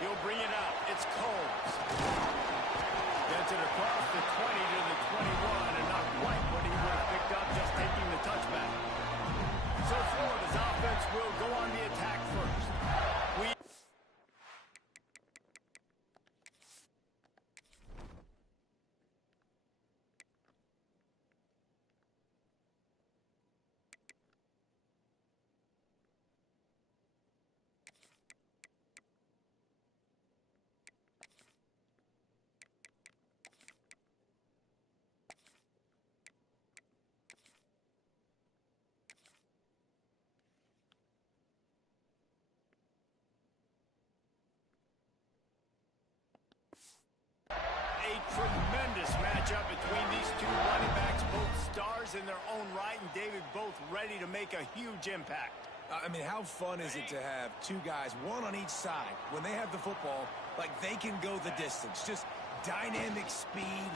He'll bring it out. It's Combs. Gets it across the 20 to the 21, and not quite what he would have picked up just taking the touchback. So Florida's offense will go on the attack first. A tremendous matchup between these two running backs, both stars in their own right, and David, both ready to make a huge impact. I mean, how fun is it to have two guys, one on each side, when they have the football, like they can go the distance. Just dynamic speed,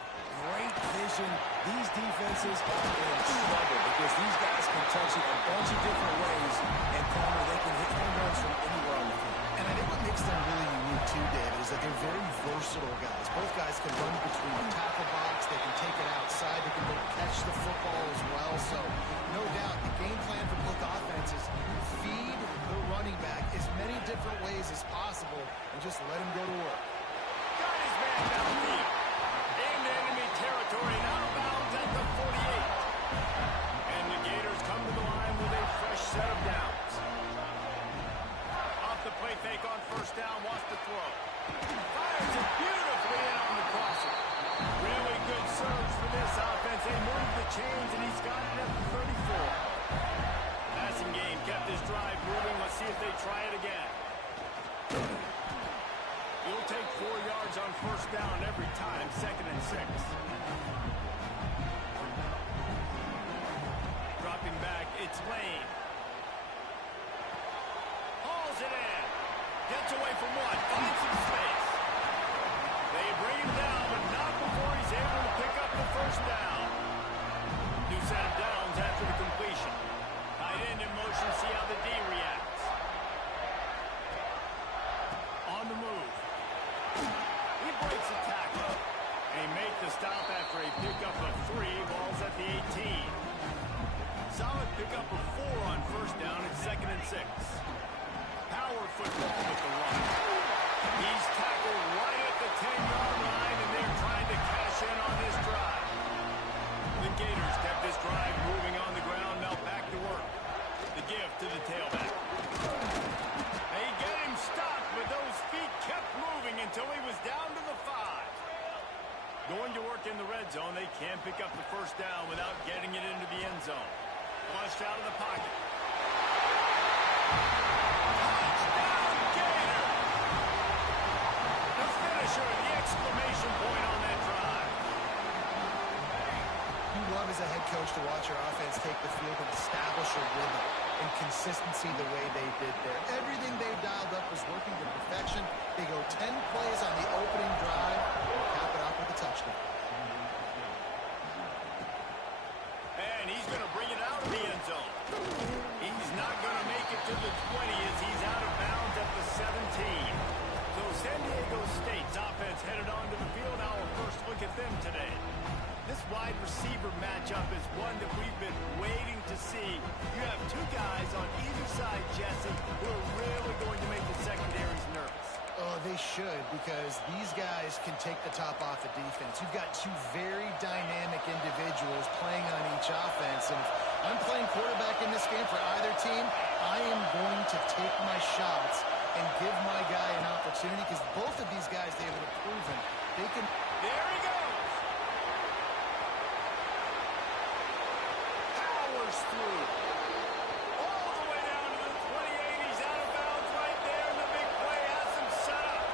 great vision. These defenses are in trouble because these guys can touch it a bunch of different ways, and corner, they can hit home runs from anywhere on the field. And I think what makes them really unique too, David, is that they're very versatile guys. Both guys can run between the tackle box. They can take it outside. They can both catch the football as well. So, no doubt, the game plan for both offenses, feed the running back as many different ways as possible and just let him go to work. Got his man downfield. Into enemy territory, and out of bounds at the 48. And the Gators come to the line with a fresh set of downs. The play fake on first down, wants to throw. Fires it beautifully in on the crosser. Really good surge for this offense. They moved the chains, and he's got it at the 34. Passing game kept his drive moving. Let's see if they try it again. You'll take 4 yards on first down every time, 2nd and 6. Dropping back, it's Lane. Hauls it in. Gets away from one. Finds some space. They bring him down, but not before he's able to pick up the first down. New set of downs after the completion. Tight end in motion. See how the D reacts. On the move. He breaks the tackle. And he makes the stop after a pickup of 3. Ball's at the 18. Solid pickup of 4 on first down. It's 2nd and 6. Power football with the run. He's tackled right at the 10-yard line, and they're trying to cash in on this drive. The Gators kept this drive moving on the ground. Now back to work. The give to the tailback. They get him stopped, but those feet kept moving until he was down to the 5. Going to work in the red zone. They can't pick up the first down without getting it into the end zone. Flushed out of the pocket. The exclamation point on that drive. You love as a head coach to watch your offense take the field and establish a rhythm and consistency the way they did there. Everything they dialed up was working to perfection. They go 10 plays on the opening drive and cap it off with a touchdown. And he's going to bring it out of the end zone. He's not going to make it to the 20 as he's out of bounds at the 17. So San Diego State's offense headed onto the field. Our first look at them today. This wide receiver matchup is one that we've been waiting to see. You have two guys on either side, Jesse, who are really going to make the secondaries nervous. Oh, they should, because these guys can take the top off the defense. You've got two very dynamic individuals playing on each offense. And if I'm playing quarterback in this game for either team, I am going to take my shots and give my guy an opportunity, because both of these guys, David, have proven they can. There he goes. Powers through. All the way down to the 28. He's out of bounds right there, and the big play has him set up.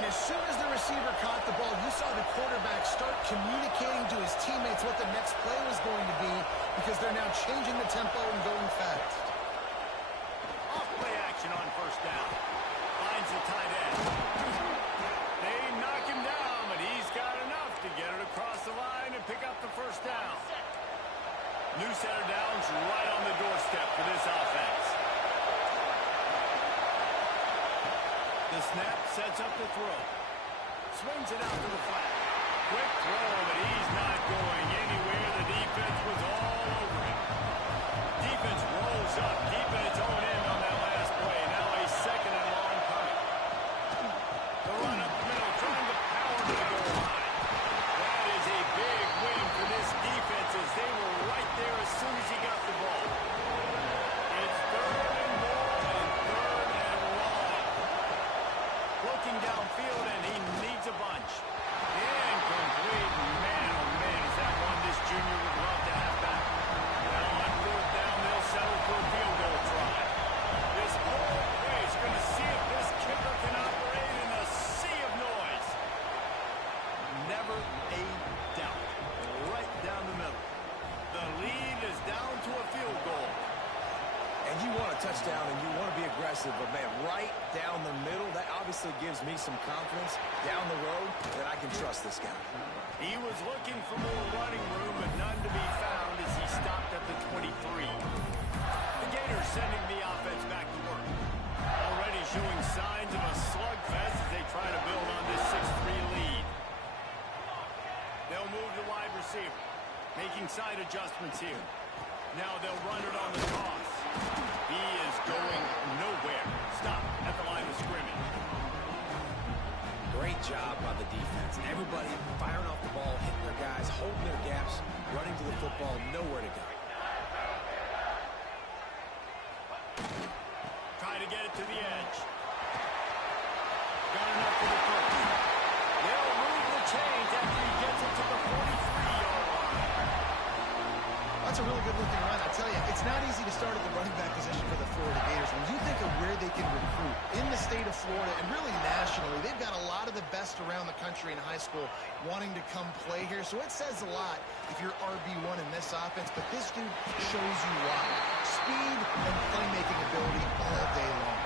And as soon as the receiver caught the ball, you saw the quarterback start communicating to his teammates what the next play was going to be, because they're now changing the tempo and going fast. On first down. Finds the tight end. They knock him down, but he's got enough to get it across the line and pick up the first down. New set of downs right on the doorstep for this offense. The snap sets up the throw. Swings it out to the flat. Quick throw, but he's not going anywhere. The defense was all over him. Defense rolls up, keeping its own end on that last play. Now a second and long coming. The run up the middle, trying to power to the goal line. That is a big win for this defense as they were right there as soon as he got the ball. It's third and more and third and long. Looking downfield, and he needs a bunch. Incomplete. Man, oh man, is that one this junior would love to have back. Now on fourth down, they'll settle for a field goal try. This whole place is going to see if this kicker can operate in a sea of noise. Never a doubt. Right down the middle. The lead is down to a field goal. And you want a touchdown and you want to be aggressive, but man, right down the middle, that obviously gives me some confidence down the road that I can trust this guy. He was looking for more running room, but none to be found as he stopped at the 23. The Gators sending the offense back to work. Already showing signs of a slugfest as they try to build on this 6-3 lead. They'll move the wide receiver, making side adjustments here. Now they'll run it on the toss. He is going nowhere. Stop at the line of scrimmage. Great job by the defense. Everybody firing off the ball, hitting their guys, holding their gaps, running to the football, nowhere to go. Try to get it to the edge. Got enough for the first. They'll move the chains after he gets it to the 43-yard line. That's a really good-looking run. I tell you, it's not easy to start at the running back position for the Florida Gators. When you think of where they can recruit in the state of Florida and really nationally, they've got a lot of the best around the country in high school wanting to come play here. So it says a lot if you're RB1 in this offense, but this dude shows you why. Speed and playmaking ability all day long.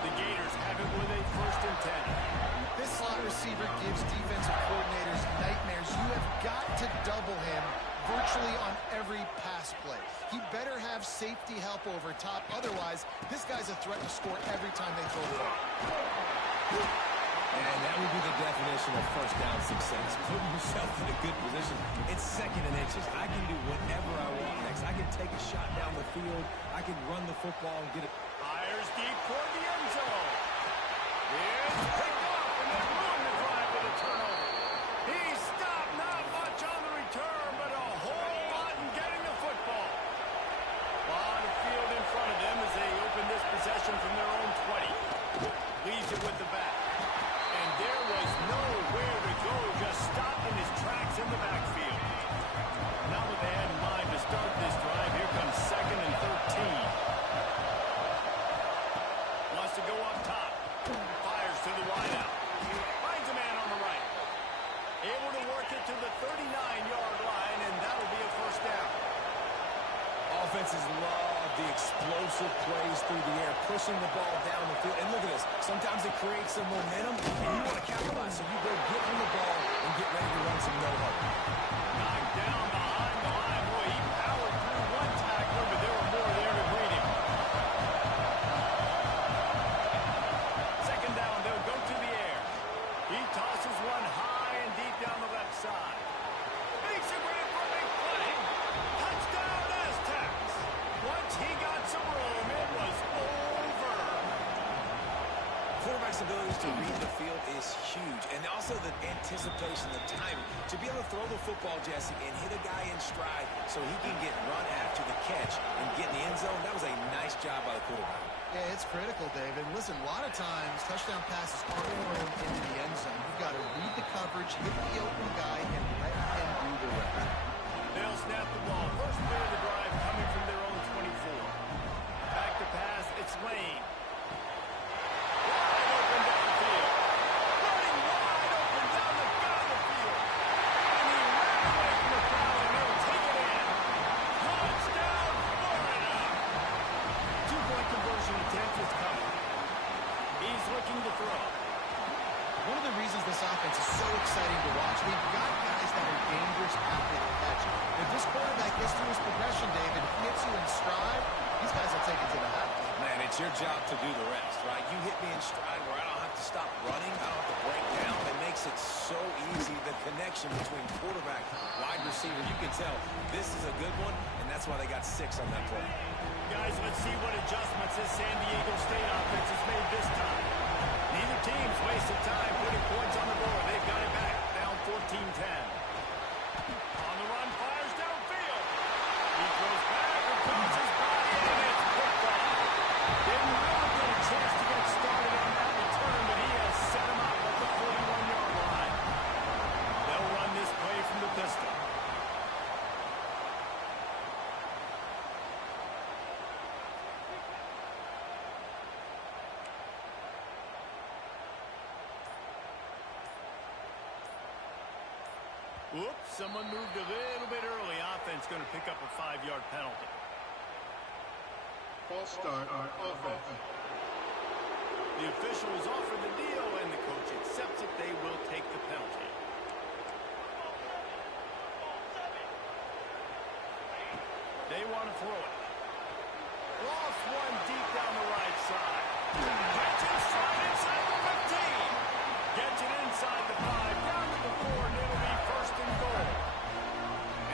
The Gators have it with a 1st and 10. This slot receiver gives defensive coordinators nightmares. You have got to double him virtually on every pass play. He better have safety help over top. Otherwise, this guy's a threat to score every time they throw the ball. And that would be the definition of first down success. Putting yourself in a good position. It's 2nd and inches. I can do whatever I want next. I can take a shot down the field. I can run the football and get it. Fires deep toward the end zone. It's picked off, and they ruin the drive with a turnover. He stopped, not much on the return, but a whole lot in getting the football. A lot of field in front of them as they open this possession from their own 20. Leaves it with the back. And there was nowhere to go, just stopped in his tracks in the backfield. Not what they had in mind to start this drive. Here comes 2nd and 13. Wants to go up top. Fires to the wideout. Finds a man on the right. Able to work it to the 39-yard line, and that'll be a 1st down. Offenses love the explosive plays through the air, pushing the ball down the field. And look at this. Sometimes it creates some momentum, and you want to capitalize. So you go get on the ball and get ready to run some no-huddle. Knocked down behind the line. Boy, he powered through one tackler, but there were more there to greet him. 2nd down, they'll go to the air. He tosses one high and deep down the left side. Makes it ready for a big play. Touchdown, Aztecs. Once he got some room, it was over. Quarterback's ability to read the field is huge. And also the anticipation, the timing. To be able to throw the football, Jesse, and hit a guy in stride so he can get run after the catch and get in the end zone, that was a nice job by the quarterback. Yeah, it's critical, David. Listen, a lot of times, touchdown passes aren't thrown into the end zone. You've got to read the coverage, hit the open guy, and let him do the rest. They'll snap the ball. First play of the drive coming from their own 24. Back to pass, it's Lane. Wide open downfield. Running wide open down the gut of the field. And he ran away from the crowd, and they'll take it in. Touchdown, Florida! 2-point conversion attempt is coming. He's looking to throw. One of the reasons this offense is so exciting to watch, they've got guys that are dangerous after the catch. If this quarterback gets through his progression, David, hits you in stride, these guys will take it to the house. Man, it's your job to do the rest, right? You hit hit me in stride where I don't have to stop running, I don't have to break down. It makes it so easy, the connection between quarterback, wide receiver. You can tell this is a good one, and that's why they got 6 on that play. Guys, let's see what adjustments this San Diego State offense has made this time. Neither team's wasted time putting points on the board. They've got it back, down 14-10. On the run, fires downfield. He throws back and throws his body, and it's picked off. Didn't really get a chance to get started on that return, but he has set him up at the 41-yard line. They'll run this play from the pistol. Oops, someone moved a little bit early. Offense going to pick up a 5-yard penalty. False start on offense. The official is offered the deal, and the coach accepts it. They will take the penalty. They want to throw it. Lost one deep down the right side. Gets it straight inside the 15. Gets it inside the 5, down to the 4, and it'll be first and goal.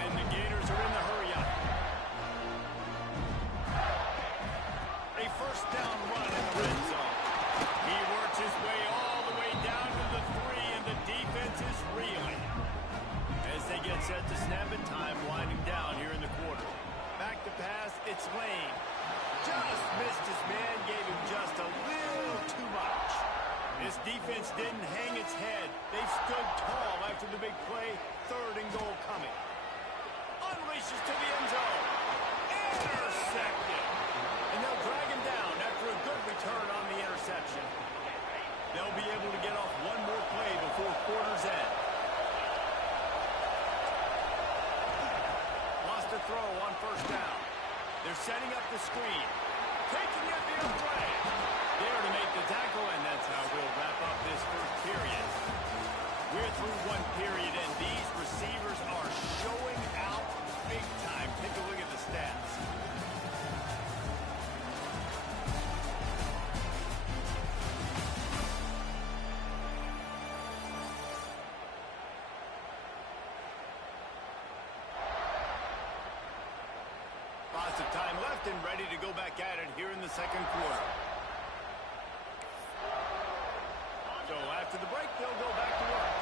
And the Gators are in the hurry-up. A first down run in the red zone. He works his way all the way down to the 3, and the defense is reeling. As they get set to snap it, time winding down here in the quarter. Back to pass, it's Lane. Just missed his man, gave him just a little too much. This defense didn't hang its head. They stood tall after the big play. 3rd and goal coming. Unleashes to the end zone. Intercepted. And they'll drag him down after a good return on the interception. They'll be able to get off one more play before quarter's end. Lost a throw on first down. They're setting up the screen. Taking it the other way. There to make the tackle, and that's how we'll wrap up this first period. We're through one period, and these receivers are showing out big time. Take a look at the stats. Lots of time left and ready to go back at it here in the second quarter. So after the break, they'll go back to work.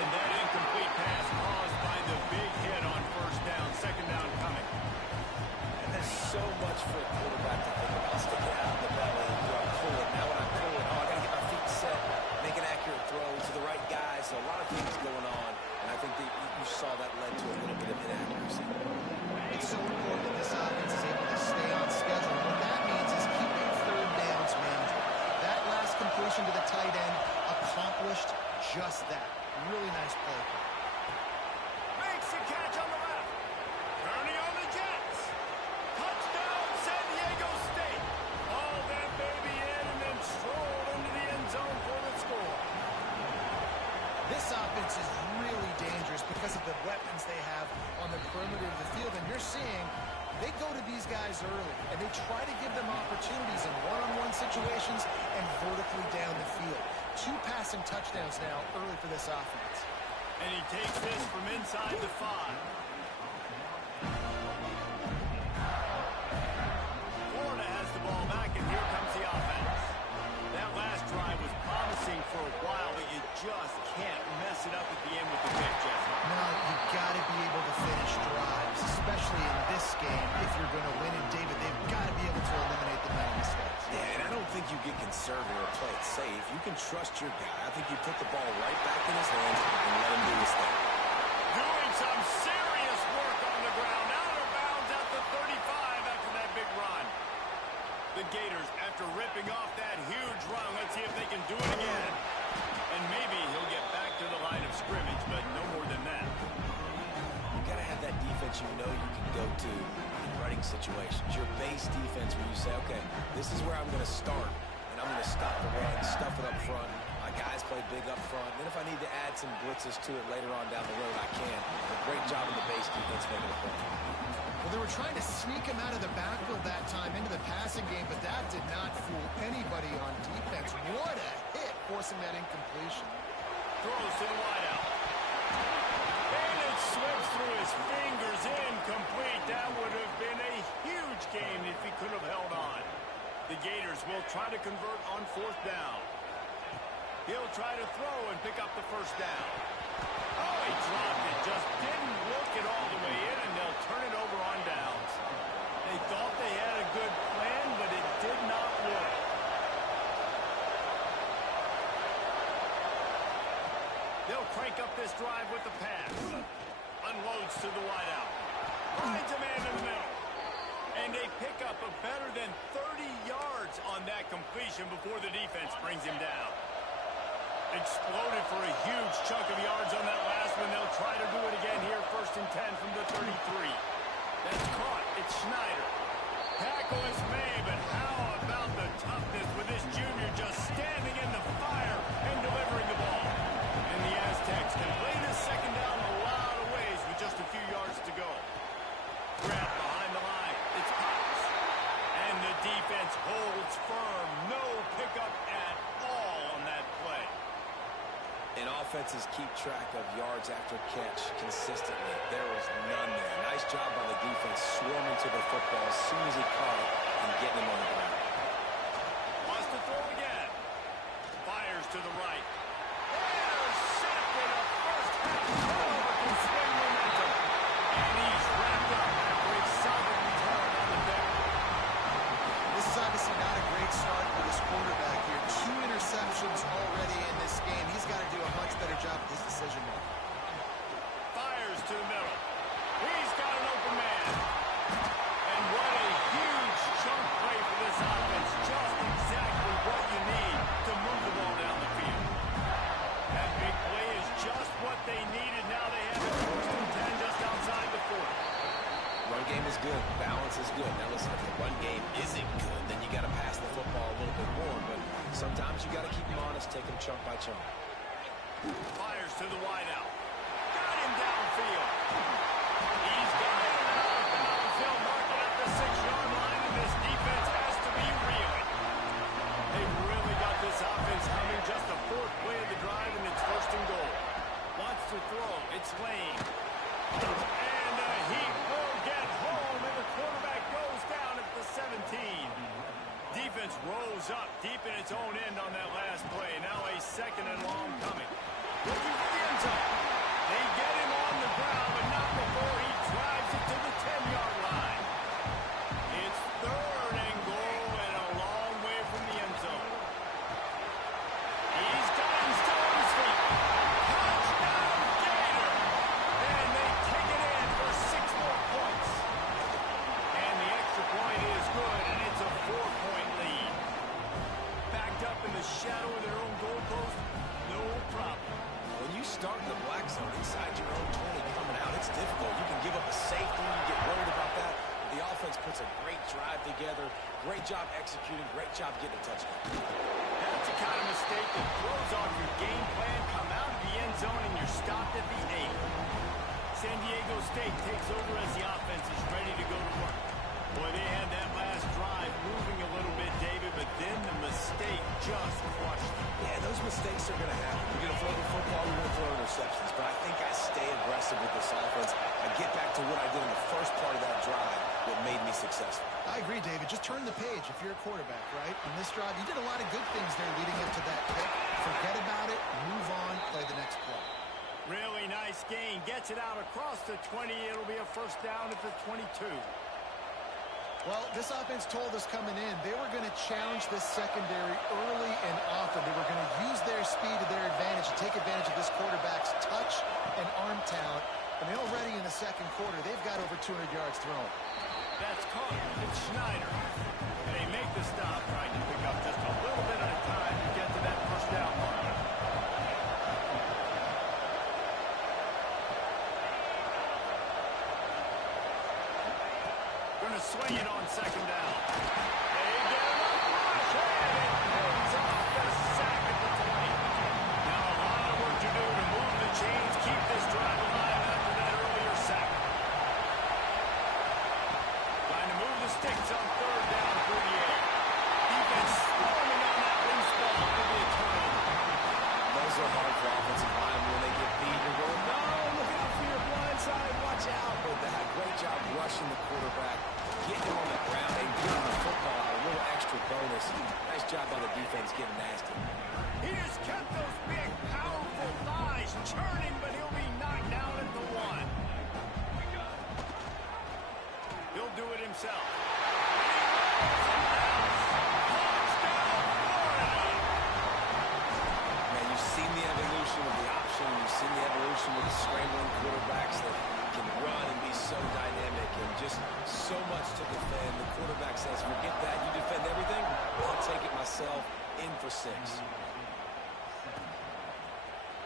And that incomplete pass caused by the big hit on first down. Second down coming. And there's so much for a quarterback to think about. Sticking out in the belly, do I pull it? Now when I pull it, I got to get my feet set, make an accurate throw to the right guy. So a lot of things going on, and I think that you saw that led to a little bit of inaccuracy. It's so important that this offense is able to stay on schedule. What that means is keeping 3rd downs manageable. That last completion to the tight end accomplished just that. Really nice play. Makes the catch on the left. Turning on the Jets. Touchdown, San Diego State. All that baby in and then strolled into the end zone for the score. This offense is really dangerous because of the weapons they have on the perimeter of the field. And you're seeing they go to these guys early, and they try to give them opportunities in one-on-one situations and vertically down the field. 2 passing touchdowns now early for this offense. And he takes this from inside the 5. Florida has the ball back, and here comes the offense. That last drive was promising for a while, but you just can't mess it up at the end with the pick, Jesse. No, you've got to be able to finish drives, especially in this game if you're going to win. And, David, they've got to be able to eliminate the mental mistakes. Yeah, and I don't think you get conservative or play it safe. You can trust your guy. I think you put the ball right back in his hands and let him do his thing. Doing some serious work on the ground. Out of bounds at the 35 after that big run. The Gators, after ripping off that huge run, let's see if they can do it again. And maybe he'll get back to the line of scrimmage, but no more than that. You got to have that defense you know you can go to in running situations. Your base defense where you say, okay, this is where I'm going to start, and I'm going to stop the run, stuff it up front. My guys play big up front. Then if I need to add some blitzes to it later on down the road, I can. But great job in the base defense defense making a play. Well, they were trying to sneak him out of the backfield that time into the passing game, but that did not fool anybody on defense. What a hit, forcing that incompletion. Throws to the wideout. And it slips through his fingers, incomplete. That would have been a huge gain if he could have held on. The Gators will try to convert on 4th down. He'll try to throw and pick up the 1st down. Oh, he dropped it. Just didn't look it all the way in, and they'll turn it over on downs. They thought they had a good plan, but it did not work. They'll crank up this drive with the pass. Unloads to the wideout. Finds a man in the middle. And they pick up a better than 30 yards on that completion before the defense brings him down. Exploded for a huge chunk of yards on that last one. They'll try to do it again here, 1st and 10 from the 33. That's caught. It's Schneider. Tackle is made, but how about the toughness with this junior just standing in the fire and delivering the ball? And the Aztecs can play this 2nd down a lot of ways with just a few yards to go. Grab behind the line. It's Cox. And the defense holds firm. No pickup at all on that play. And offenses keep track of yards after catch consistently. There was none there. Nice job by the defense swarming to the football as soon as he caught it and getting him on the ground. Wants to throw again. Fires to the right. Intercepted a first half turnover can swing momentum. And he's wrapped up after a solid return on the deck. This is obviously not a great start for this quarterback here. 2 interceptions already in this game. He's got to do a much better job with his decision making. Fires to the middle. He's got an open man. And what a huge chunk play for this offense. Just exactly what you need to move the ball down the field. That big play is just what they needed. Now they have it 1st and 10 just outside the 40. Run game is good. Balance is good. Now listen, if the run game isn't good, then you got to pass the football a little bit more. But sometimes you got to keep them honest, take them chunk by chunk. Fires to the wideout. Got him downfield. He's got it out of bounds. They'll mark it at the 6-yard line, and this defense has to be reeling. They really got this offense humming. Just the 4th play of the drive, and it's 1st and goal. Wants to throw. It's Lane. And he will get home, and the quarterback goes down at the 17. Defense rose up deep in its own end on that last play. Now a 2nd and long coming. Looking for the end zone. They get him on the ground, but not before he drives it to the 10-yard line. It's 3rd and goal and a long way from the end zone. He's got him still on his feet. Touchdown, Gator! And they take it in for 6 more points. And the extra point is good, and it's a 4-point lead. Backed up in the shadow of their own goalpost, no problem. When you start in the black zone inside your own 20 coming out, it's difficult. You can give up a safety. You get worried about that. The offense puts a great drive together. Great job executing. Great job getting a touchdown. That's the kind of mistake that throws off your game plan. Come out of the end zone and you're stopped at the 8. San Diego State takes over as the offense is ready to go to work. Boy, they had that last drive moving a little bit, David, but then the mistake just crushed them. Yeah, those mistakes are going to happen. You're going to throw the football, you're going to throw interceptions. But I think I stay aggressive with this offense. I get back to what I did in the first part of that drive that made me successful. I agree, David. Just turn the page if you're a quarterback, right? On this drive, you did a lot of good things there leading up to that pick. Forget about it, move on, play the next play. Really nice gain. Gets it out across the 20. It'll be a 1st down at the 22. Well, this offense told us coming in they were going to challenge this secondary early and often. They were going to use their speed to their advantage to take advantage of this quarterback's touch and arm talent. And already in the 2nd quarter, they've got over 200 yards thrown. That's caught. It's Schneider. And they make the stop, trying to pick up just a little bit at a time to get to that 1st down line. Going to swing it on 2nd down. They get him up, rush, and it pays off the sack at the 20. Now a lot of work to do to move the chains, keep this drive alive after that earlier sack. getting him on the ground and giving the football a little extra bonus. Nice job by the defense getting nasty. He just kept those big, powerful thighs churning, but he'll be knocked down at the 1. He'll do it himself. Man, you've seen the evolution of the option. You've seen the evolution with the scrambling quarterbacks that can run and be so dynamic and just so much to defend. The quarterback says, forget that. You defend everything, I'll take it myself. In for 6.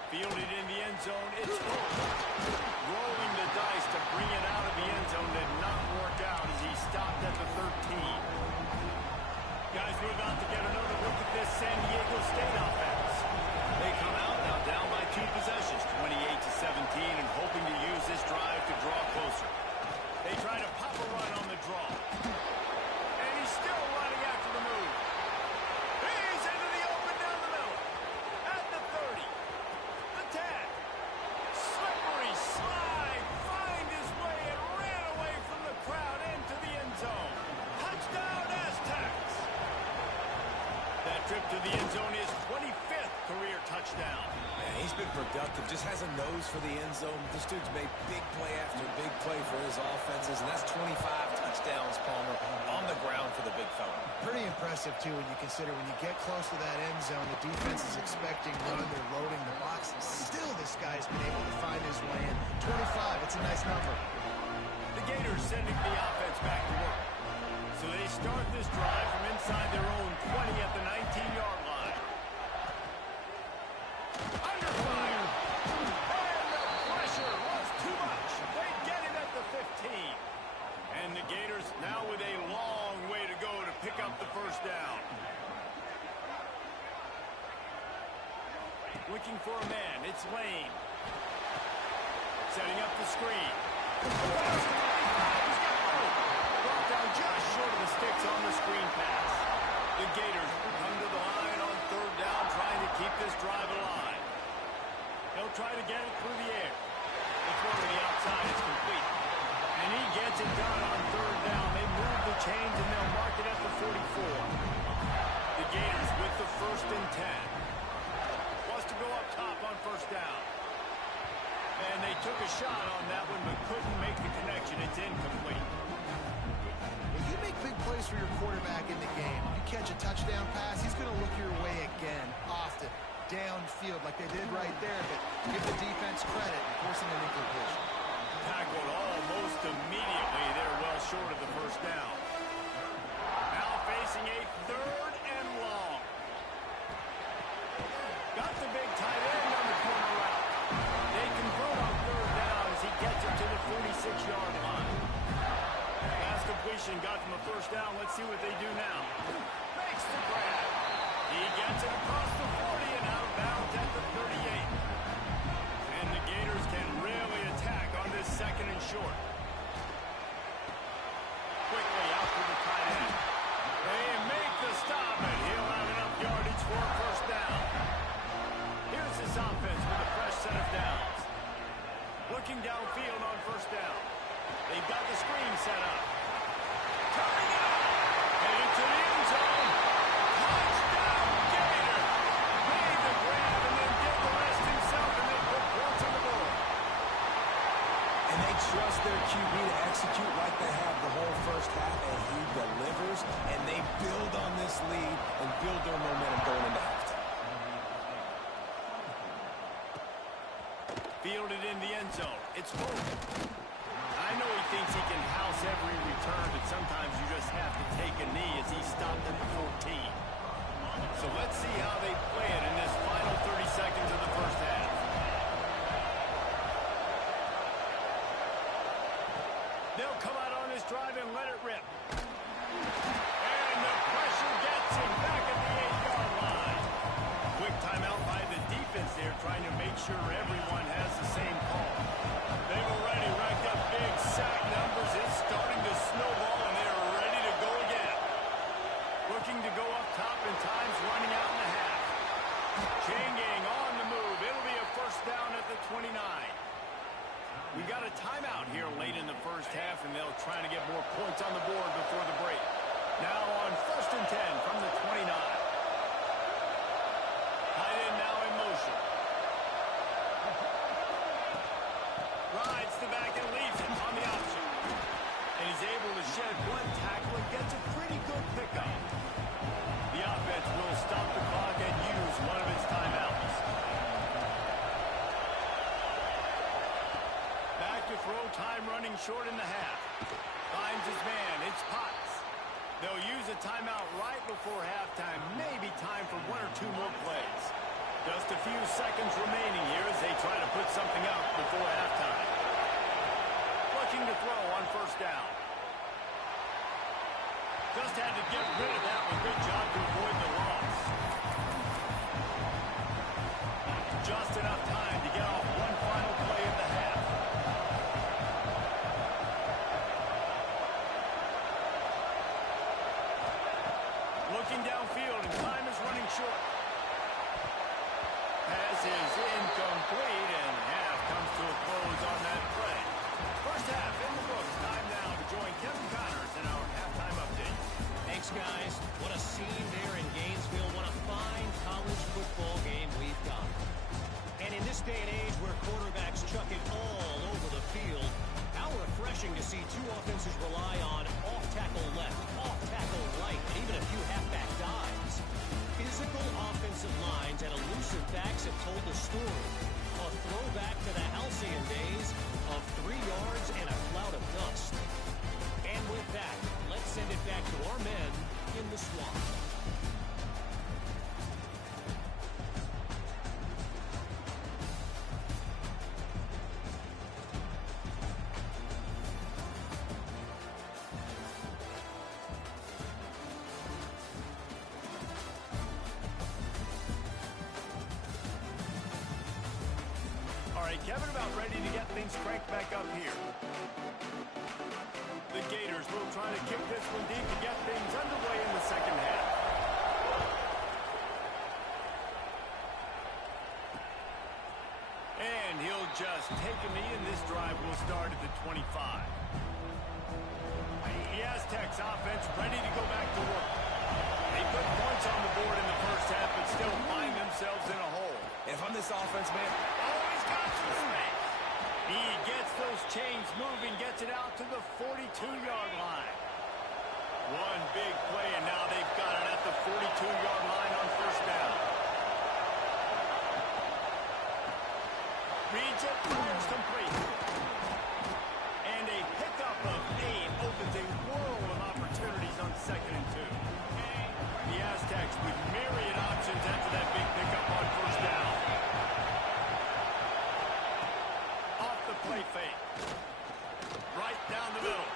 Fielded in the end zone. It's rolling the dice to bring it out of the end zone. Did not work out as he stopped at the 13. Guys, we're about to get another look at this San Diego State offense. They come out now down by 2 possessions, 28-17, and hoping to use this drive to draw closer. They try to pop a run on the draw. And he's still running after the move. He's into the open down the middle. At the 30. The 10. Slippery slide. Find his way and ran away from the crowd into the end zone. Touchdown Aztecs. That trip to the end zone is 25th career touchdown. Man, he's been productive. Just has a nose for the end zone. This dude's made big play after big play for his offenses, and that's 25 touchdowns, Palmer, on the ground for the big fella. Pretty impressive, too, when you consider when you get close to that end zone, the defense is expecting run, they're loading the box. Still, this guy's been able to find his way in. 25, it's a nice number. The Gators sending the offense back to work. So they start this drive from inside their own 20 at the 19-yard line. Under fire. And the pressure was too much. They get it at the 15. And the Gators now with a long way to go to pick up the first down. Looking for a man. It's Lane. Setting up the screen. Brought down just short of the sticks on the screen pass. The Gators come to the line on 3rd down, trying to keep this drive alive. They'll try to get it through the air. The throw to the outside is complete. And he gets it done on 3rd down. They move the chains and they'll mark it at the 44. The Gators with the 1st and 10. Wants to go up top on 1st down. And they took a shot on that one but couldn't make the connection. It's incomplete. You make big plays for your quarterback in the game. You catch a touchdown pass, he's going to look your way again, often, downfield like they did right there, but give the defense credit, forcing an incompletion. Tackled almost immediately. They're well short of the 1st down. Now facing a 3rd and long. Got the big tight end on the corner route. They convert on 3rd down as he gets it to the 46-yard line. Pass completion got them a 1st down. Let's see what they do now. Makes the grab. He gets it across the 40 and out of bounds at the 38. And the Gators can really attack on this 2nd and short. Quickly out to the tight end. They make the stop, and he'll have enough yardage for a 1st down. Here's this offense with a fresh set of downs. Looking downfield on 1st down. They've got the screen set up. Turning it up. Headed to the end zone. Touchdown, Gator. Made the grab and then did the rest himself, and they put points on the board. And they trust their QB to execute like they have the whole 1st half, and he delivers, and they build on this lead and build their momentum going into halftime. Fielded in the end zone. It's Fulton. I know he thinks he can house every return, but sometimes you just have to take a knee as he stopped at the 14. So let's see how they play it in this final 30 seconds of the 1st half. They'll come out on this drive and let it rip. And the pressure gets him back at the 8-yard line. Quick timeout by the defense there, trying to make sure everyone has the same call. They've already racked up big sack numbers. It's starting to snowball, and they're ready to go again. Looking to go up top, and time's running out in the half. Chain gang on the move. It'll be a 1st down at the 29. We got a timeout here late in the 1st half. and they'll try to get more points on the board before the break. Now on 1st and 10 from the 29. Tight end now in motion. Rides the back and leaves it on the option. And he's able to shed one tackle and gets a pretty good pickup. The offense will stop the clock and use one of its timeouts. Back to throw, time running short in the half. Finds his man, it's Potts. They'll use a timeout right before halftime. Maybe time for one or two more plays. Just a few seconds remaining here as they try to put something up before halftime. Looking to throw on 1st down. Just had to get rid of that one. Good job to avoid the loss. Just enough time to get off one final play of the half. Looking downfield, and time is running short. Pass is incomplete, and half comes to a close on that play. 1st half in the books. Time now to join Kevin Connors in our halftime update. Thanks, guys. What a scene there in Gainesville. What a fine college football game we've got. And in this day and age where quarterbacks chuck it all over the field, how refreshing to see two offenses rely on off-tackle left, off-tackle right, and even a few halfback dives. Physical offensive lines and elusive backs have told the story. A throwback to the halcyon days of 3 yards and a cloud of dust. And with that, let's send it back to our men in the swamp. Kevin about ready to get things cranked back up here. The Gators will try to kick this one deep to get things underway in the 2nd half. And he'll just take a knee, and this drive will start at the 25. The Aztecs offense ready to go back to work. They put points on the board in the 1st half, but still find themselves in a hole. If I'm this offense, man, got some space. He gets those chains moving, gets it out to the 42-yard line. One big play, and now they've got it at the 42-yard line on 1st down. Reads it, fires complete. And a pickup of 8 opens a world of opportunities on 2nd and 2. The Aztecs with myriad options after that big pickup on 1st down. Play fake. Right down the middle.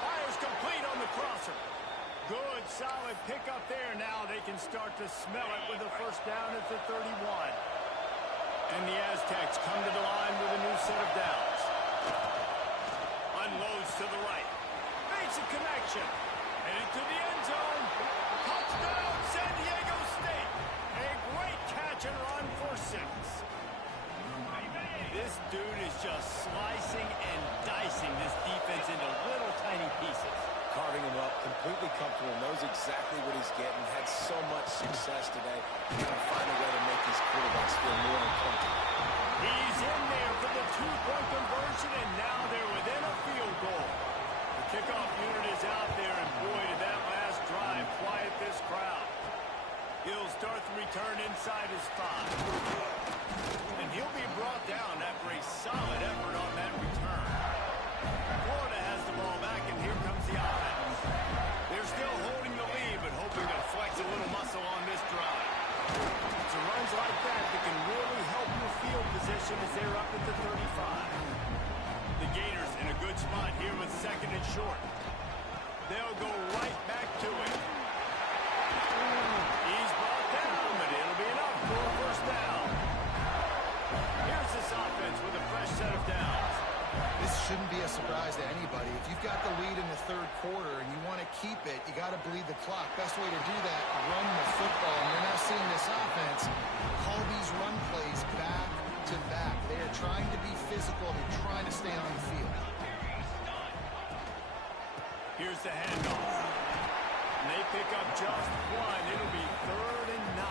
Fires complete on the crosser. Good, solid pickup there. Now they can start to smell it with a 1st down at the 31. And the Aztecs come to the line with a new set of downs. Unloads to the right. Makes a connection. Headed to the end zone. Touchdown, San Diego State. A great catch and run for 6. This dude is just slicing and dicing this defense into little tiny pieces. Carving him up, completely comfortable, knows exactly what he's getting, had so much success today. He's going to find a way to make these quarterbacks feel more uncomfortable. He's in there for the 2-point conversion, and now they're within a field goal. The kickoff unit is out there, and boy, did that last drive quiet this crowd. He'll start the return inside his 5. And he'll be brought down after a solid effort on that return. Florida has the ball back, and here comes the offense. They're still holding the lead, but hoping to flex a little muscle on this drive. It's runs like that that can really help your field position as they're up at the 35. The Gators in a good spot here with 2nd and short. They'll go right back to it. He's brought down, but it'll be enough for a 1st down. Here's this offense with a fresh set of downs. This shouldn't be a surprise to anybody. If you've got the lead in the 3rd quarter and you want to keep it, you got to bleed the clock. Best way to do that, run the football. And you're now seeing this offense call these run plays back to back. They are trying to be physical. They're trying to stay on the field. Here's the handoff. And they pick up just one. It'll be 3rd and 9.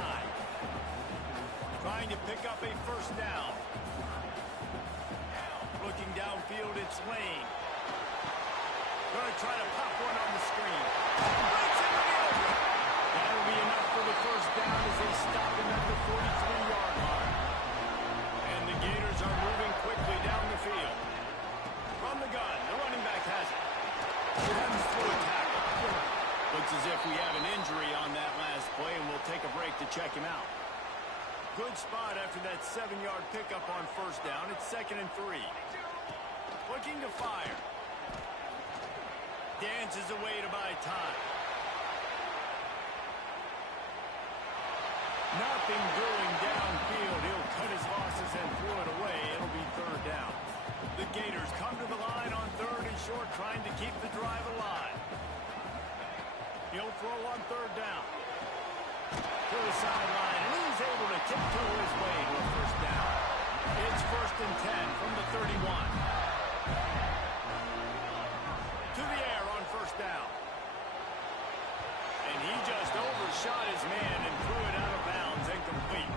Trying to pick up a first down. Looking downfield, it's Lane. Going to try to pop one on the screen. Breaks into the open. That'll be enough for the first down as they stop him at the 43-yard line. And the Gators are moving quickly down the field. From the gun, the running back has it. He runs through a tackle. Looks as if we have an injury on that last play, and we'll take a break to check him out. Good spot after that 7-yard pickup on first down. It's 2nd and 3. Looking to fire. Dances away to buy time. Nothing doing downfield. He'll cut his losses and throw it away. It'll be 3rd down. The Gators come to the line on 3rd and short, trying to keep the drive alive. He'll throw on 3rd down. To the sideline, and he's able to tiptoe his way to a first down. It's 1st and 10 from the 31. To the air on first down. And he just overshot his man and threw it out of bounds and complete.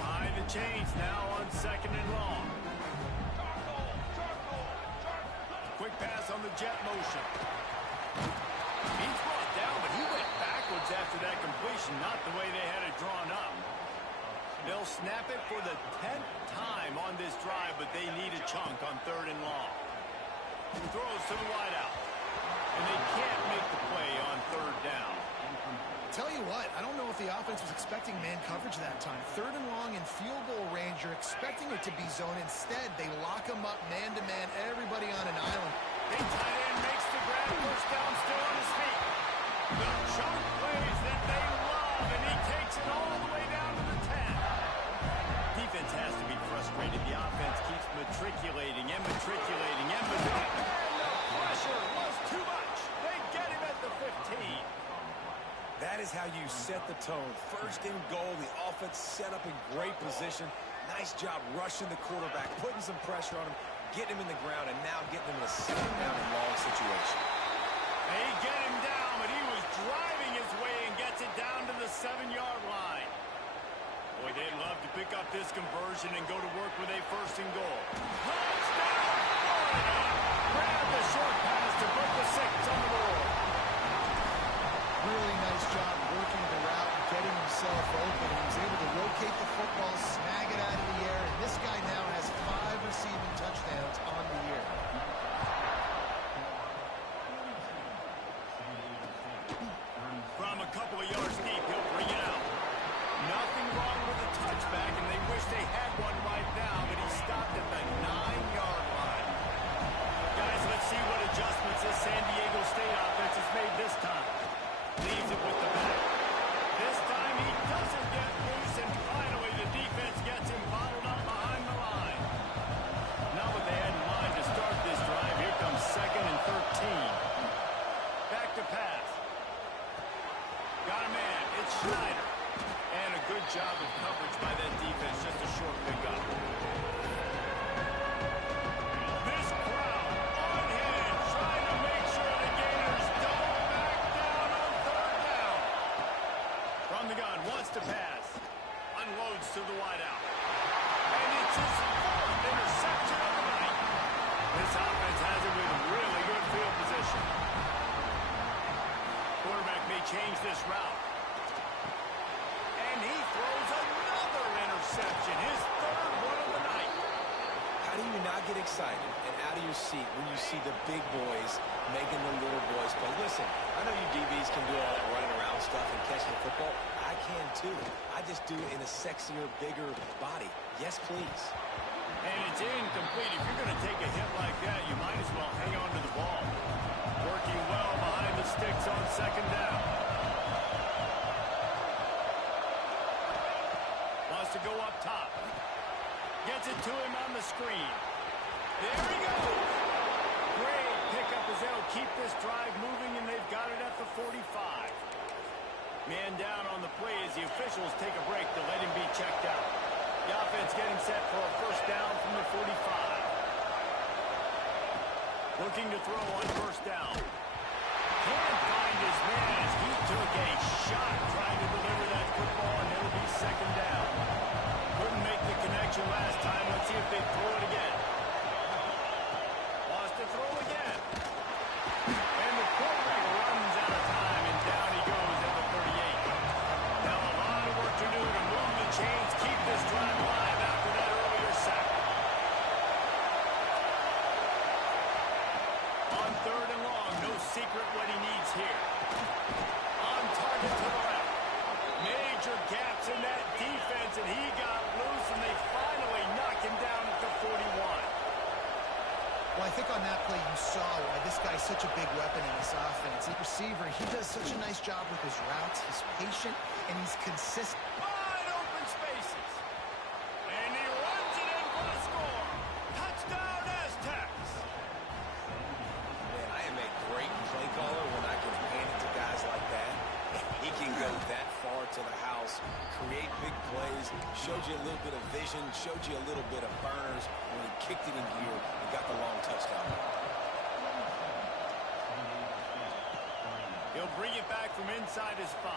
Behind the chains now on 2nd and long. Quick pass on the jet motion. He's brought down, but he went backwards after that completion, not the way they had it drawn up. They'll snap it for the 10th time on this drive, but they need a chunk on 3rd and long. He throws to the wideout, and they can't make the play on 3rd down. Tell you what, I don't know if the offense was expecting man coverage that time. 3rd and long in field goal range, you're expecting it to be zone. Instead, they lock him up man-to-man, everybody on an island. Big tight end makes the grab, first down, still on his feet. The chunk plays that they love, and he takes it all the way down to the 10. Defense has to be frustrated. The offense keeps matriculating and matriculating and matriculating. And the pressure was too much. They get him at the 15. That is how you set the tone. 1st and goal, the offense set up in great position. Nice job rushing the quarterback, putting some pressure on him, getting him in the ground, and now getting him in a 2nd down and long situation. They get him down, but he was driving his way and gets it down to the 7-yard line. Boy, they'd love to pick up this conversion and go to work with a 1st and goal. Touchdown, Florida! Grab the short pass to put the 6 on the board. Really nice job working the route and getting himself open. He was able to rotate the football, snag it out of the air, and this guy now has 5 receiving touchdowns on the year. From a couple of yards deep, he'll bring it out. Nothing wrong with the touchback, and they wish they had one right now, but he stopped at the 9-yard line. Guys, let's see what adjustments this San Diego State offense has made this time. Leaves it with the back. This time he doesn't get loose, and finally the defense gets him bottled up behind the line. Not what they had in mind to start this drive. Here comes 2nd and 13. Back to pass. Got a man. It's Schneider. And a good job of coverage by that defense. Just a short pickup. This crowd on hand trying to make sure the Gators don't back down on 3rd down. From the gun, wants to pass. Unloads to the wideout. And it's his 4th interception of the night. This offense has it with really good field position. Quarterback may change this route. And he throws another interception, his 3rd one of the night. How do you not get excited and out of your seat when you see the big boys making the little boys play? Listen, I know you DBs can do all that running around stuff and catching the football. I can too. I just do it in a sexier, bigger body. Yes, please. And it's incomplete. If you're going to take a hit like that, you might as well hang on to the ball. Working well behind the sticks on 2nd down. Wants to go up top. Gets it to him on the screen. There he goes. Great pickup as they'll keep this drive moving, and they've got it at the 45. Man down on the play as the officials take a break to let him be checked out. The offense getting set for a first down from the 45. Looking to throw on first down. Can't find his man as he took a shot trying to deliver that football, and it'll be second down. Couldn't make the connection last time. Let's see if they throw it again. Wants to throw again. And the quarterback runs out of time, and down he goes at the 38. Now a lot of work to do to move the chains, keep this drive alive after that earlier sack. On third and long, no secret what he needs here. On target to the left. Major gaps in that defense, and he got loose, and they finally knock him down at the 41. Well, I think on that play you saw why this guy's such a big weapon in this offense. The receiver, he does such a nice job with his routes. He's patient, and he's consistent. Wide open spaces. And he runs it in for the score. Touchdown, Aztecs. Man, I am a great play caller when I can hand it to guys like that. He can go that far to the house, create big plays, showed you a little bit of vision, showed you a little bit of burners when he kicked it in gear and got the long touchdown. He'll bring it back from inside his 5.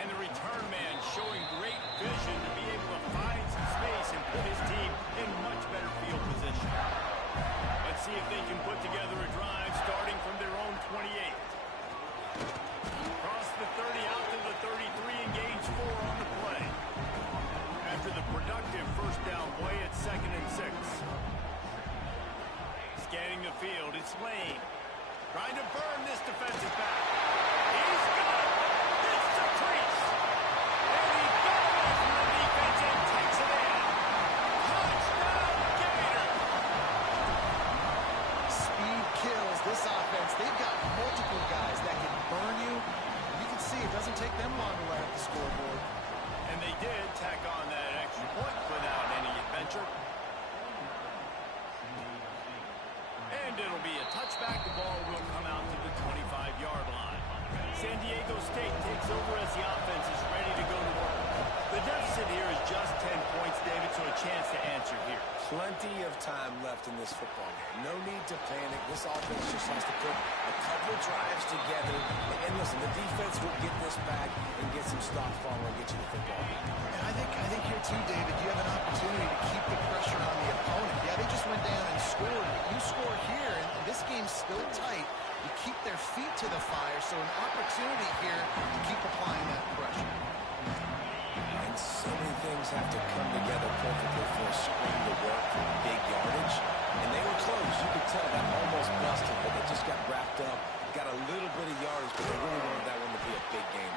And the return man showing great vision to be able to find some space and put his team in much better field position. Let's see if they can put together a drive starting from their own 28. Cross the 30 out to the 33 and gains 4 on the play. After the productive first down play at 2nd and 6. Scanning the field, it's Lane. Trying to burn this defensive back. He's got it. It's the crease. And he got away from the defense and takes it in. Touchdown, Gator. Speed kills this offense. They've got multiple guys that can burn you. You can see it doesn't take them long to light up the scoreboard. And they did tack on that extra point without any adventure. And it'll be a touchback. The ball will come out to the 25-yard line. San Diego State takes over as the offense is ready to go to work. The deficit here is just 10 points, David, so a chance to answer here. Plenty of time left in this football game. No need to panic. This offense just has to put a couple drives together. And listen, the defense will get this back and get some stops following and get you the football. And I think here too, David, you have an opportunity to keep the pressure on the opponent. Yeah, they just went down and scored, but you score here, and this game's still tight. You keep their feet to the fire, so an opportunity here to keep applying that pressure. And so many things have to come together perfectly for a screen to work for big yardage. And they were close. You could tell that almost busted, but they just got wrapped up, got a little bit of yardage, but they really wanted that one to be a big game.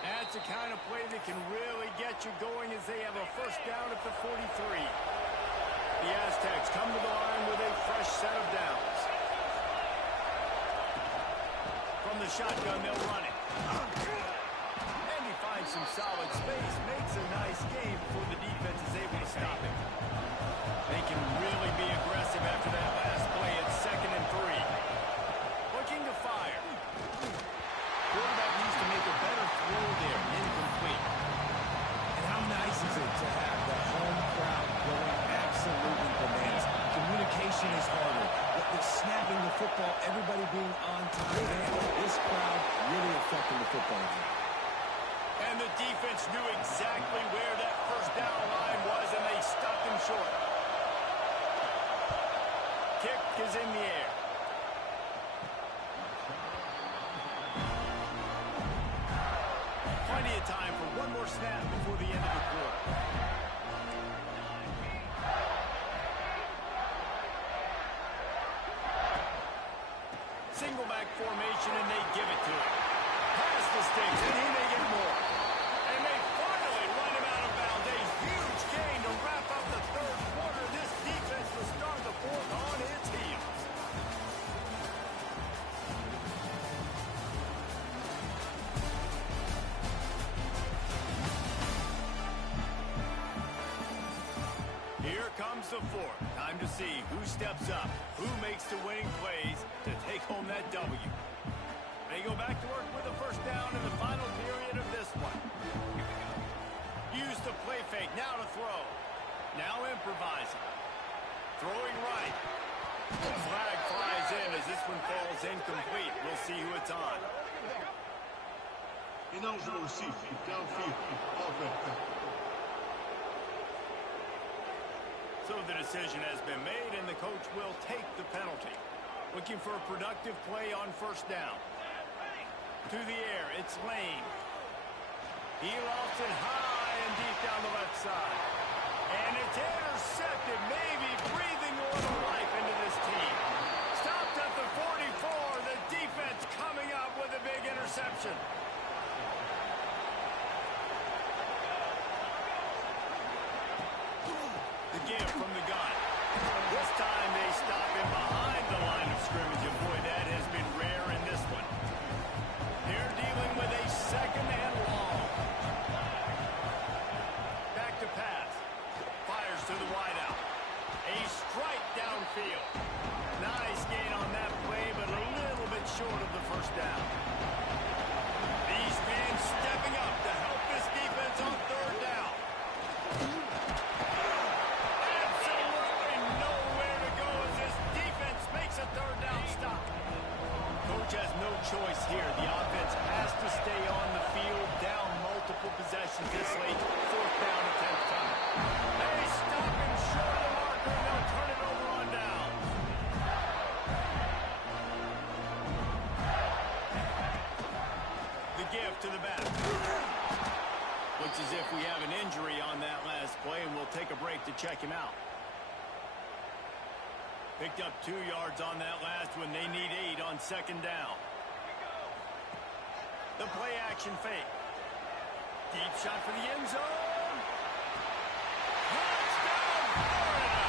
That's the kind of play that can really get you going as they have a first down at the 43. The Aztecs come to the line with a fresh set of downs. From the shotgun, they'll run it. And he finds some solid space, makes a nice game before the defense is able to stop him. They can really be aggressive after that last play at 2nd and 3. Looking to fire. Quarterback needs to make a better throw there. Incomplete. And how nice is it to have the home crowd going absolutely bananas? Communication is harder. But the snapping the football, everybody being on time, man, this crowd really affecting the football game. And the defense knew exactly where that first down line was, and they stopped him short. Kick is in the air. Plenty of time for one more snap before the end of the quarter. Single back formation, and they give it to him. Pass the sticks, and he may get more. And they finally run him out of bounds. A huge gain to wrap up the third quarter. This defense will start the fourth on its heels. Here comes the fourth. Time to see who steps up, who makes the winning plays to take home that W. They go back to work with a first down in the final period of this one. Use the play fake, now to throw. Now improvising. Throwing right. The flag flies in as this one falls incomplete. We'll see who it's on. Ineligible receiver, downfield, offense. So the decision has been made, and the coach will take the penalty. Looking for a productive play on first down. To the air, it's Lane. He lofts it high and deep down the left side. And it's intercepted, maybe breathing a little life into this team. Stopped at the 44, the defense coming up with a big interception. The give from the gun. This time they stop him behind the line of scrimmage, and boy, that has been rare in this one. They're dealing with a second and long. Back to pass. Fires to the wideout. A strike downfield. Nice gain on that play, but a little bit short of the first down. These fans stepping up to help this defense on third down. Absolutely nowhere to go as this defense makes a third down stop. Coach has no choice here. The offense has to stay on the field, down multiple possessions this late. Fourth down attempt time. They stop him short of the marker, and they'll turn it over on down. The give to the back. Looks as if we have an injury on that last play, and we'll take a break to check him out. Picked up 2 yards on that last one. They need 8 on second down. The play action fake. Deep shot for the end zone. Touchdown, Florida!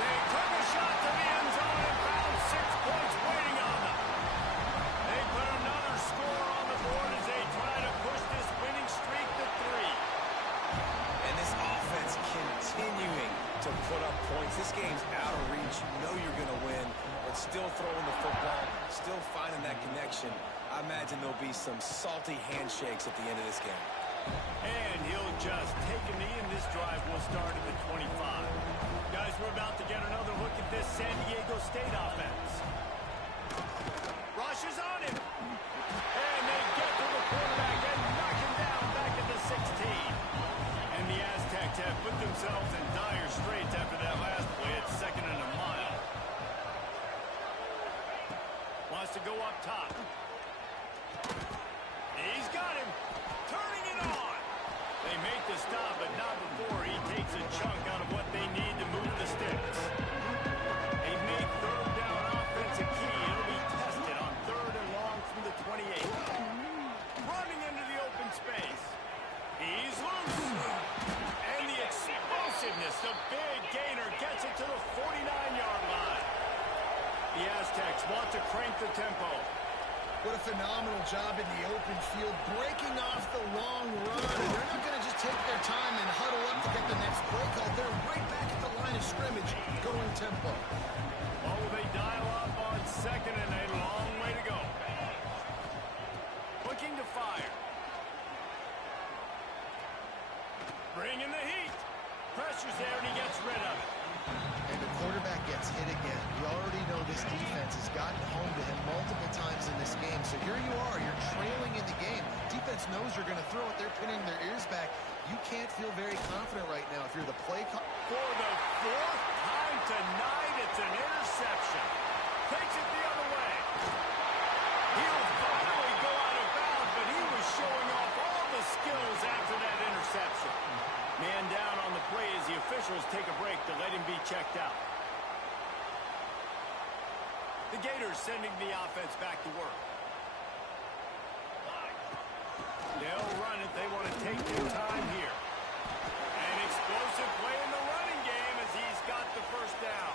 They took a shot to the end zone and found 6 points waiting on them. They put another score on the board as they try to push this winning streak to 3. And this offense continuing to put up points. This game's out of reach. You know you're going to win, but still throwing the football, still finding that connection. I imagine there'll be some salty handshakes at the end of this game. And he'll just take a knee, and this drive will start at the 25. Guys, we're about to get another look at this San Diego State offense. Rush is on him. And they get to the quarterback and knock him down back at the 16. And the Aztecs have put themselves in dire straits after that last play. It's second and a mile. Wants to go up top. He's got him. Turning it on. They make the stop, but not before he takes a chunk out of what they need to move the sticks. They make third down offense a key. It'll be tested on third and long from the 28. Running into the open space. He's loose. And the explosiveness, the big gainer, gets it to the 49-yard line. The Aztecs want to crank the tempo. What a phenomenal job in the open field, breaking off the long run. And they're not going to just take their time and huddle up to get the next play call. They're right back at the line of scrimmage, going tempo. Oh, they dial up on second, and a long way to go. Looking to fire. Bringing the heat. Pressure's there, and he gets rid of it. And the quarterback gets hit again. We already know this defense has gotten home to him multiple times in this game. So here you are, you're trailing in the game. Defense knows you're going to throw it. They're pinning their ears back. You can't feel very confident right now if you're the play call. For the 4th time tonight, it's an interception. Takes it the other way. He'll finally go out of bounds, but he was showing off all the skills after that interception. Man down on the play as the officials take a break to let him be checked out. The Gators sending the offense back to work. They'll run it. They want to take their time here. An explosive play in the running game as he's got the first down.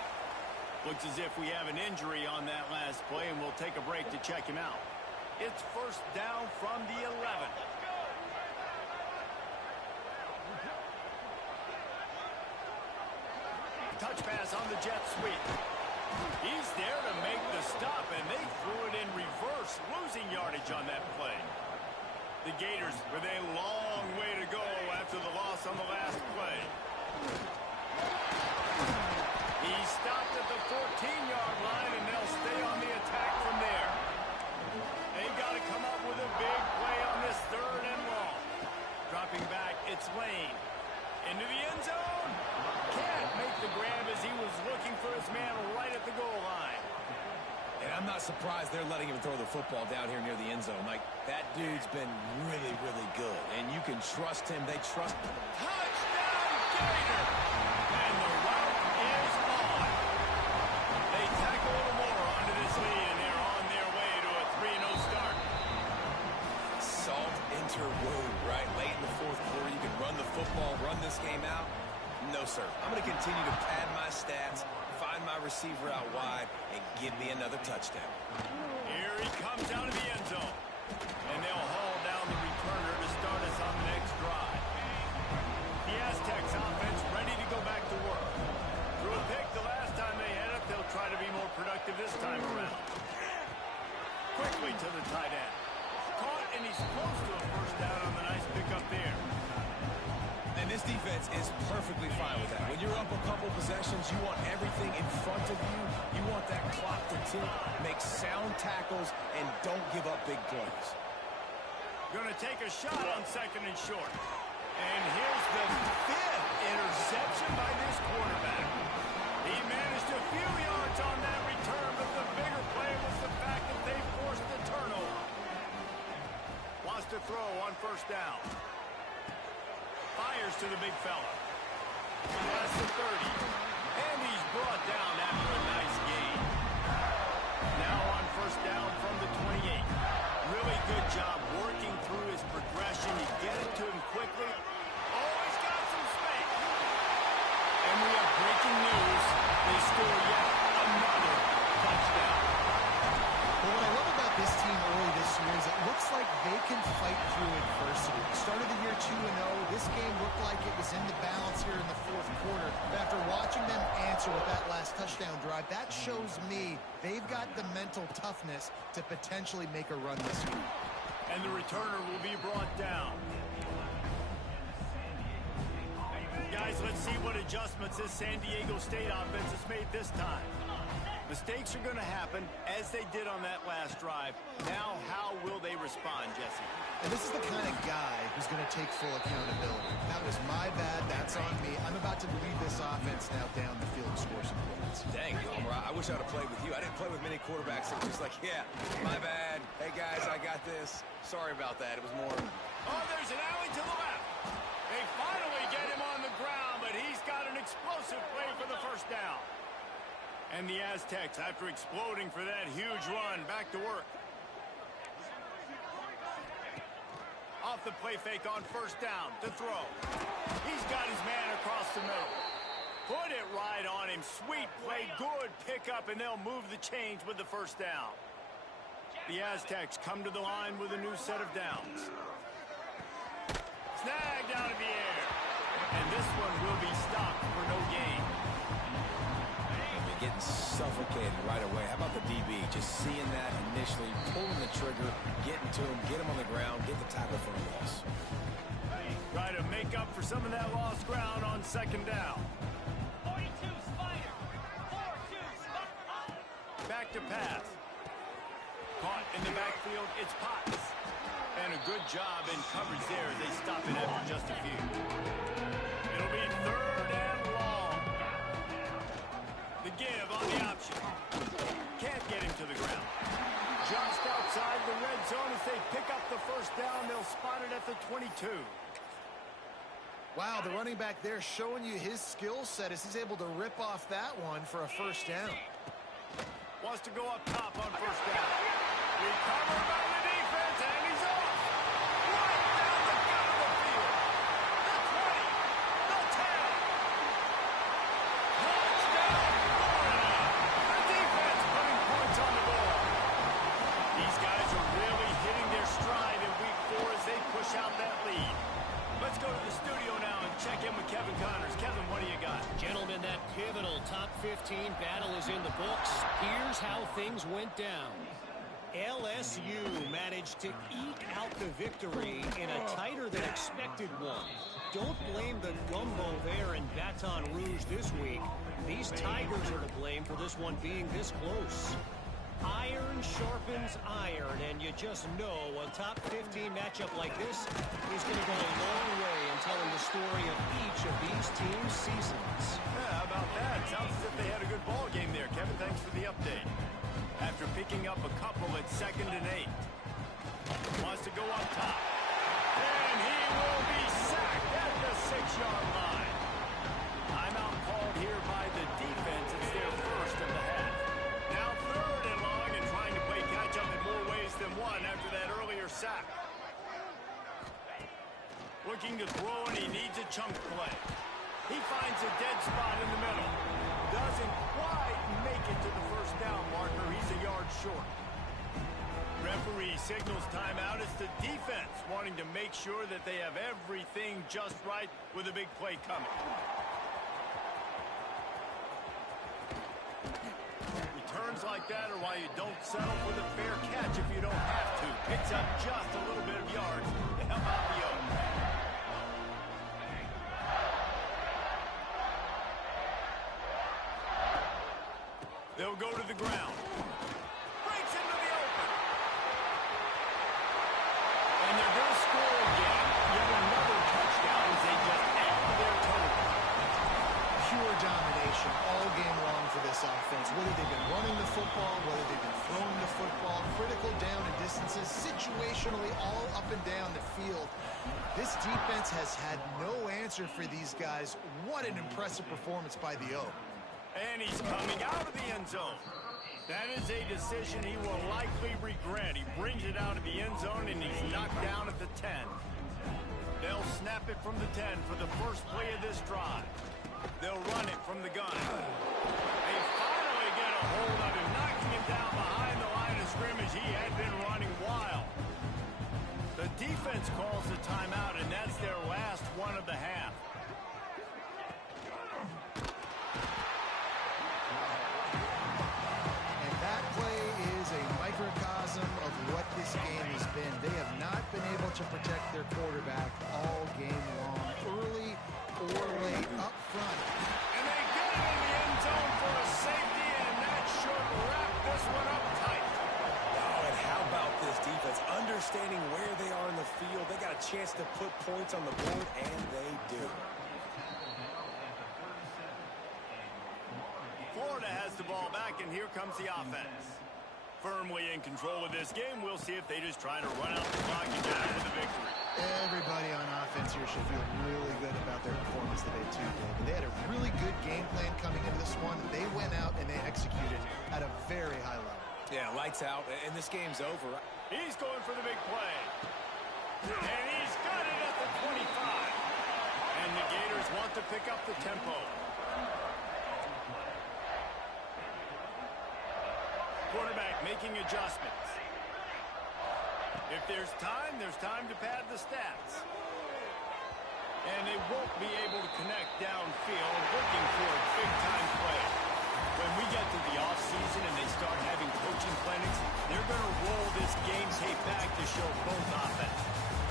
Looks as if we have an injury on that last play, and we'll take a break to check him out. It's first down from the 11. Touch pass on the jet sweep. He's there to make the stop, and they threw it in reverse, losing yardage on that play. The Gators with a long way to go after the loss on the last play. He stopped at the 14-yard line, and they'll stay on the attack from there. I'm not surprised they're letting him throw the football down here near the end zone. Like, that dude's been really, really good, and you can trust him. They trust him. Touchdown, Gator! And the route is on. They tack a little more onto this lead, and they're on their way to a 3-0 start. Salt interwoven, right? Late in the fourth quarter, you can run the football, run this game out. No, sir. I'm going to continue to pad my stats, find my receiver out wide, and give me another touchdown. Here he comes out of the end zone. And they'll haul down the returner to start us on the next drive. The Aztecs offense ready to go back to work. Threw a pick the last time they had it. They'll try to be more productive this time around. Quickly to the tight end. Caught, and he's close to a first down on the nice pickup there. And this defense is perfectly fine with that. When you're up a couple possessions, you want everything in front of you. You want that clock to tick, make sound tackles, and don't give up big plays. Going to take a shot on second and short. And here's the 5th interception by this quarterback. He managed a few yards on that return, but the bigger play was the fact that they forced the turnover. Wants to throw on first down. Fires to the big fella. That's the 30. And he's brought down after a nice gain. Now on first down from the 28. Really good job working through his progression. You get it to him quickly. Oh, he's got some space. And we have breaking news. They score yet another touchdown. Well, what I love about this team early this year is it looks like they can fight through adversity. Started the year 2-0. This game looked like it was in the balance here in the fourth quarter. But after watching them answer with that last touchdown drive, that shows me they've got the mental toughness to potentially make a run this year. And the returner will be brought down. Guys, let's see what adjustments this San Diego State offense has made this time. Mistakes are going to happen, as they did on that last drive. Now, how will they respond, Jesse? And this is the kind of guy who's going to take full accountability. That was my bad. That's on me. I'm about to lead this offense now down the field and score some points. Dang, Homer, I wish I would have played with you. I didn't play with many quarterbacks that were just like, yeah, my bad. Hey, guys, I got this. Sorry about that. It was more... Oh, there's an alley to the left. They finally get him on the ground, but he's got an explosive play for the first down. And the Aztecs, after exploding for that huge run, back to work. Off the play fake on first down to throw. He's got his man across the middle. Put it right on him. Sweet play, good pickup, and they'll move the chains with the first down. The Aztecs come to the line with a new set of downs. Snagged out of the air. And this one will be stopped for no gain. Getting suffocated right away. How about the DB? Just seeing that initially, pulling the trigger, getting to him, get him on the ground, get the tackle for a loss. Try to make up for some of that lost ground on second down. 42 Spider. 42 Spider. Back to pass. Caught in the backfield, it's Potts. And a good job in coverage there. They stop it after just a few. It'll be third and long. The give on the option. Can't get him to the ground. Just outside the red zone as they pick up the first down. They'll spot it at the 22. Wow, the running back there showing you his skill set as he's able to rip off that one for a first down. Wants to go up top on first down. Recovered by the defense, and he's off. Right down the gut of the field. The 20. The 10. Touchdown, Florida. The defense putting points on the board. These guys are really hitting their stride in week 4 as they push out that lead. Let's go to the studio now and check in with Kevin Connors. Kevin, what do you got? Gentlemen, that pivotal top 15 battle is in the books. Here's how things went down. LSU managed to eke out the victory in a tighter than expected one. Don't blame the gumbo there in Baton Rouge this week. These Tigers are to blame for this one being this close. Iron sharpens iron, and you just know a top 15 matchup like this is going to go a long way in telling the story of each of these teams' seasons. Yeah, how about that? Sounds as if they had a good ball game there. Kevin, thanks for the update. After picking 2nd and 8. Wants to go up top. And he will be sacked at the 6-yard line. Timeout called here by the defense. It's their first of the half. Now 3rd and long and trying to play catch-up in more ways than one after that earlier sack. Looking to throw, and he needs a chunk play. He finds a dead spot in the middle. Doesn't quite make it to the first down marker. He's a yard short. Referee signals timeout. It's the defense wanting to make sure that they have everything just right with a big play coming. Returns like that are why you don't settle for the fair catch if you don't have to. Picks up just a little bit of yards to help out the Oaks. They'll go to the ground. Breaks into the open. And they're going to score again. Yet another touchdown as they just add to their total. Pure domination all game long for this offense. Whether they've been running the football, whether they've been throwing the football, critical down and distances, situationally all up and down the field. This defense has had no answer for these guys. What an impressive performance by the Oaks. And he's coming out of the end zone. That is a decision he will likely regret. He brings it out of the end zone, and he's knocked down at the 10. They'll snap it from the 10 for the first play of this drive. They'll run it from the gun. They finally get a hold of him, knocking him down behind the line of scrimmage. He had been running wild. The defense calls the timeout, and that's their last one of the half. Of what this game has been. They have not been able to protect their quarterback all game long, early or late up front. And they get it in the end zone for a safety, and that should wrap this one up tight. Oh, and how about this defense? Understanding where they are in the field, they got a chance to put points on the board, and they do. Florida has the ball back, and here comes the offense. Firmly in control of this game. We'll see if they just try to run out the clock and get out with the victory. Everybody on offense here should feel really good about their performance today, too, David. They had a really good game plan coming into this one. They went out and they executed at a very high level. Yeah, lights out, and this game's over. He's going for the big play. And he's got it at the 25. And the Gators want to pick up the tempo. Quarterback making adjustments. If there's time to pad the stats. And they won't be able to connect downfield, looking for a big-time play. When we get to the offseason and they start having coaching clinics, they're going to roll this game tape back to show both offenses.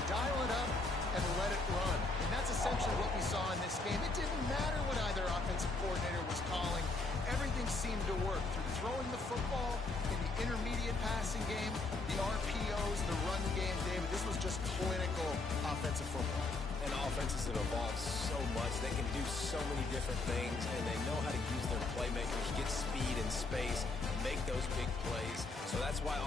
Dial it up and let it run. And that's essentially what we saw in this game. It didn't matter what either offensive coordinator was calling. Everything seemed to work through throwing the football in the intermediate passing game, the RPOs, the run game, David. This was just clinical offensive football. And offenses have evolved so much. They can do so many different things, and they know how to use their playmakers, get speed and space, make those big plays. So that's why